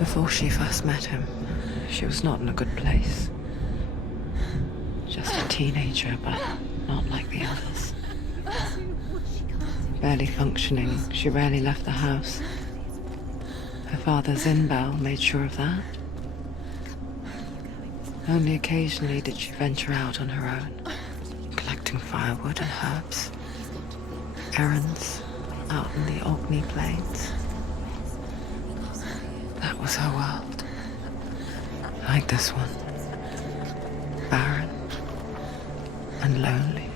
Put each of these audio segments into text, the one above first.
Before she first met him, she was not in a good place. Just a teenager, but not like the others. Barely functioning, she rarely left the house. Her father, Zinbal, made sure of that. Only occasionally did she venture out on her own, collecting firewood and herbs, errands out in the Orkney Plains. That was her world. Like this one. Barren and lonely.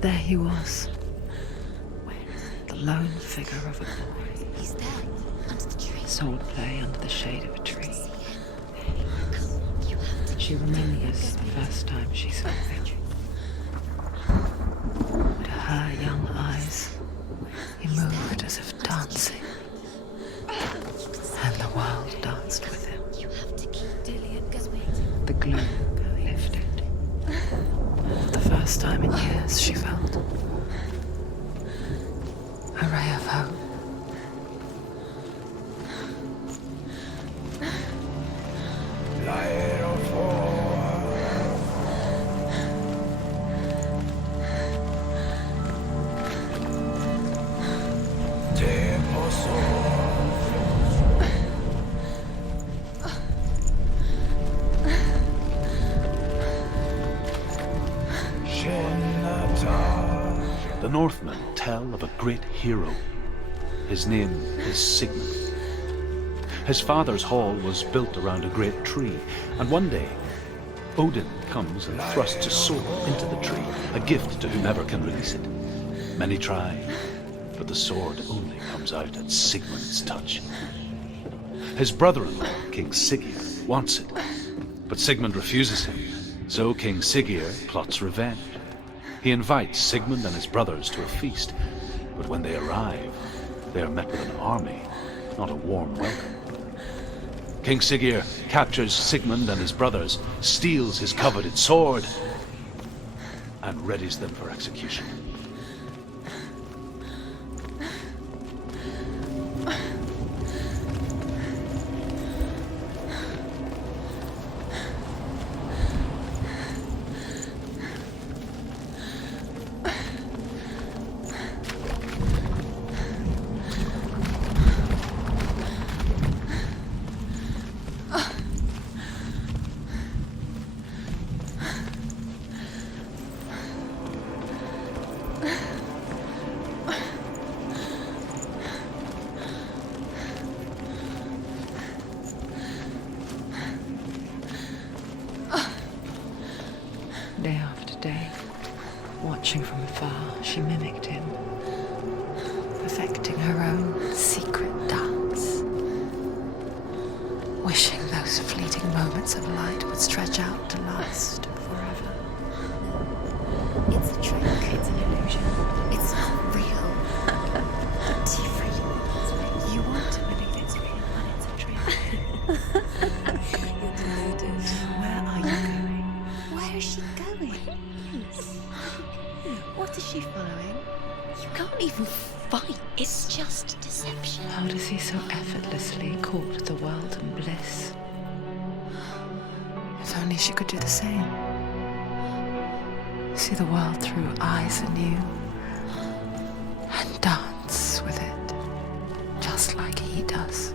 There he was, the lone figure of a boy. He's there, under the tree. Swordplay under the shade of a tree. She remembers the first time she saw him. To her young eyes, he moved as if dancing, and the world danced with him. You have to keep Dillian going. The gloom lifted. For the first time in years, she felt a ray of hope. The Northmen tell of a great hero. His name is Sigmund. His father's hall was built around a great tree, and one day Odin comes and thrusts a sword into the tree, a gift to whomever can release it. Many try, but the sword only comes out at Sigmund's touch. His brother-in-law, King Siggeir, wants it, but Sigmund refuses him, so King Siggeir plots revenge. He invites Sigmund and his brothers to a feast, but when they arrive, they are met with an army, not a warm welcome. King Siggeir captures Sigmund and his brothers, steals his coveted sword, and readies them for execution. Day after day, watching from afar, she mimicked him, perfecting her own secret dance, wishing those fleeting moments of light would stretch out to last forever. It's a trick. It's an illusion. It's not real. It's free. You want to believe it's real, but it's a trick. You're deluded. Where are you going? Where is she going? What is she following? You can't even fight. It's just deception. How does he so effortlessly court the world and bliss? If only she could do the same. See the world through eyes anew and dance with it, just like he does.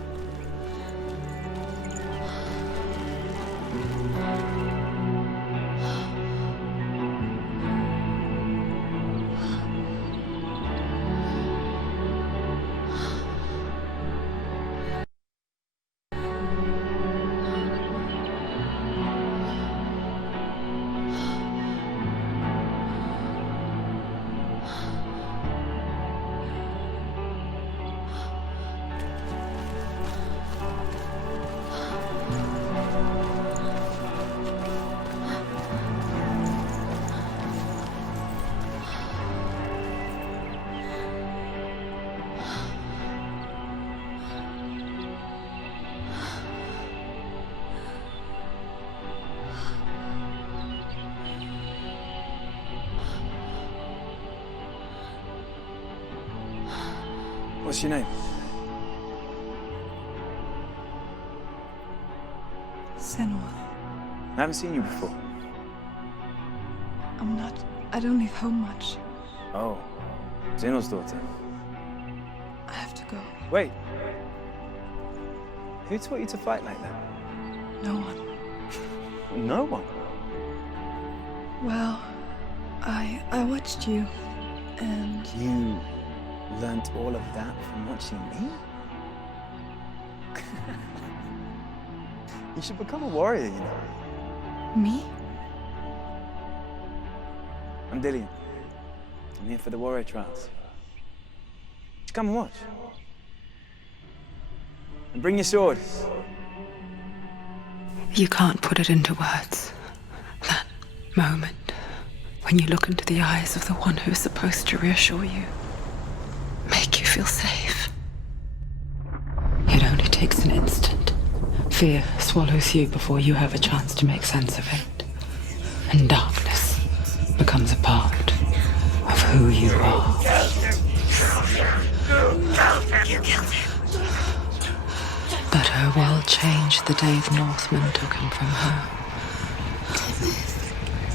What's your name? Senua. I haven't seen you before. I don't leave home much. Oh, Zeno's daughter. I have to go. Wait. Who taught you to fight like that? No one. No one. Well, I watched you, and You learnt all of that from watching me? You should become a warrior, you know. me? I'm Dillian. I'm here for the warrior trials. Just come and watch. And bring your sword. You can't put it into words. That moment when you look into the eyes of the one who's supposed to reassure you, make you feel safe. It only takes an instant. Fear swallows you before you have a chance to make sense of it. And darkness becomes a part of who you are. You killed him. But her world changed the day the Northmen took him from her.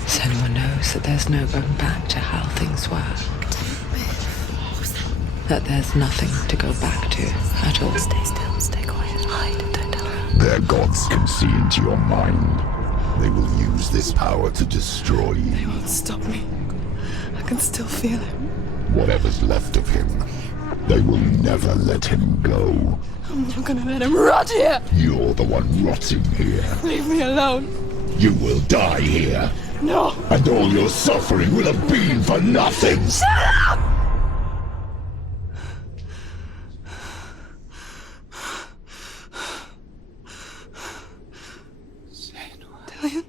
Senua knows that there's no going back to how things were. That there's nothing to go back to at all. Stay still, stay quiet, hide, don't tell her. Their gods can see into your mind. They will use this power to destroy They you. won't stop me. I can still feel him. Whatever's left of him, they will never let him go. I'm not gonna let him rot here! You're the one rotting here. Leave me alone! You will die here. No! And all your suffering will have been for nothing. Dillian?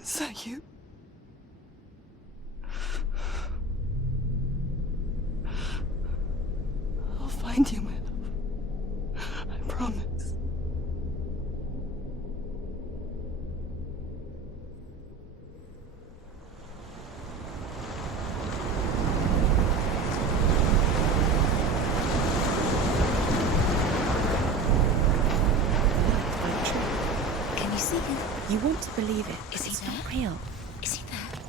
Is that you? I'll find you, my love. I promise. Can you see him? You want to believe it, Is he it's there? not real. Is he there?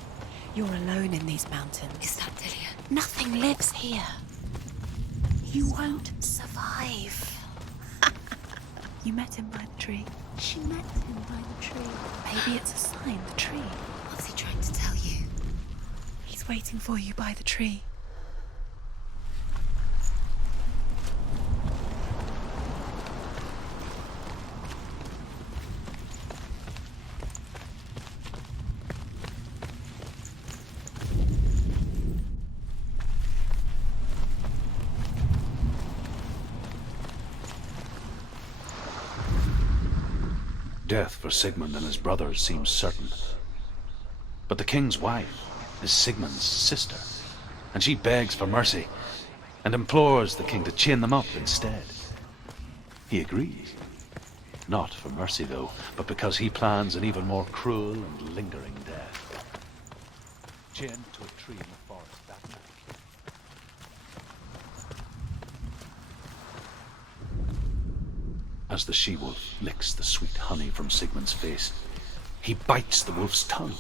You're alone in these mountains. Is that Dillian? Nothing lives here. You won't survive. You met him by the tree. She met him by the tree. Maybe it's a sign, the tree. What's he trying to tell you? He's waiting for you by the tree. Death for Sigmund and his brothers seems certain. But the king's wife is Sigmund's sister, and she begs for mercy and implores the king to chain them up instead. He agrees. Not for mercy, though, but because he plans an even more cruel and lingering death. Chained to a tree in the forest that night. As the she-wolf licks the sweet honey from Sigmund's face, he bites the wolf's tongue.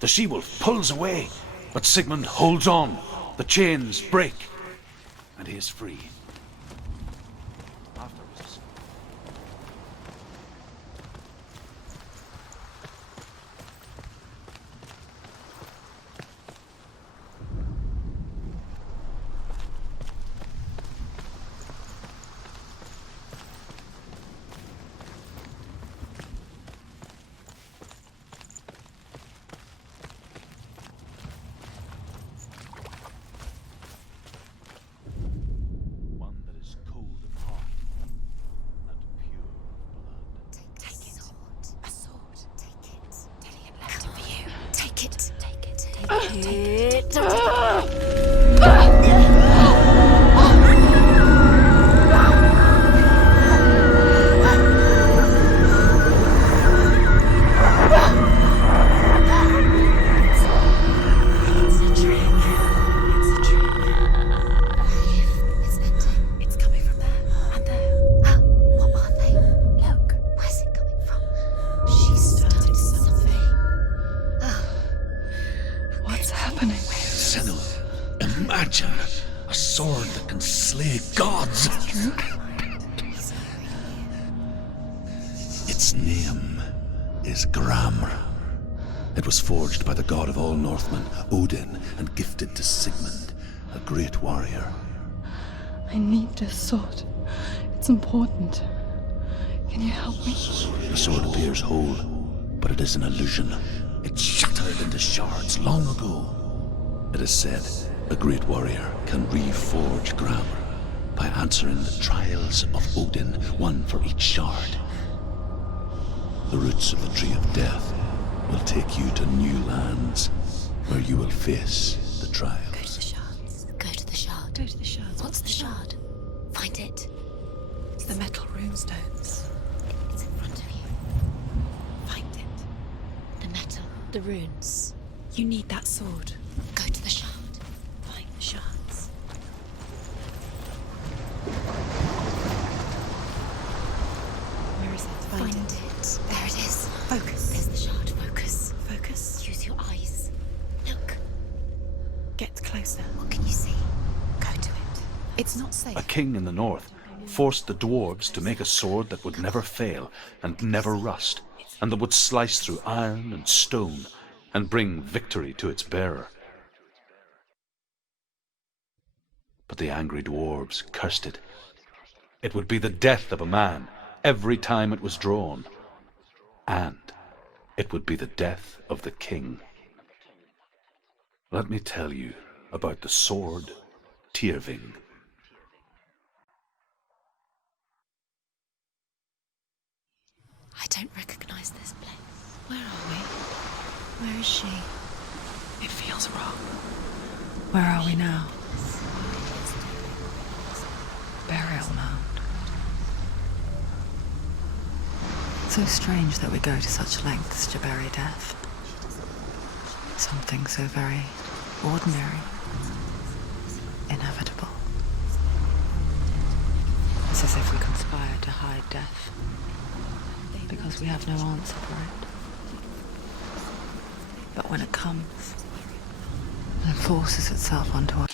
The she-wolf pulls away, but Sigmund holds on. The chains break, and he is free. Afterwards, one that is cold of heart and pure of blood. Take it. A sword. Take it. Dillian left it for you. Take it. Take it. Take it. It's a trick. It's a trick. imagine a sword that can slay gods. Its name is Gramr. It was forged by the god of all Northmen, Odin, and gifted to Sigmund, a great warrior. I need this sword. It's important. Can you help me? The sword appears whole, but it is an illusion. It shattered into shards long ago. It is said a great warrior can reforge Gramr by answering the trials of Odin, one for each shard. The roots of the Tree of Death will take you to new lands where you will face the trials. Go to the shards. Go to the shard. Go to the shards. What's the shard? Find it. It's the metal runestones. It's in front of you. Find it. The metal. The runes. You need that sword. Go to the shard. Find the shards. Where is it? Find it. There it is. Focus. There's the shard. Focus. Focus. Use your eyes. Look. Get closer. What can you see? Go to it. It's not safe. A king in the north forced the dwarves to make a sword that would never fail and never rust, and that would slice through iron and stone and bring victory to its bearer. But the angry dwarves cursed it. It would be the death of a man every time it was drawn, and it would be the death of the king. Let me tell you about the sword Tyrving. I don't recognize this place. Where are we? Where is she? It feels wrong. Where are we now? Burial mound. So strange that we go to such lengths to bury death. Something so very ordinary, inevitable. It's as if we conspire to hide death, because we have no answer for it. But when it comes and forces itself onto us,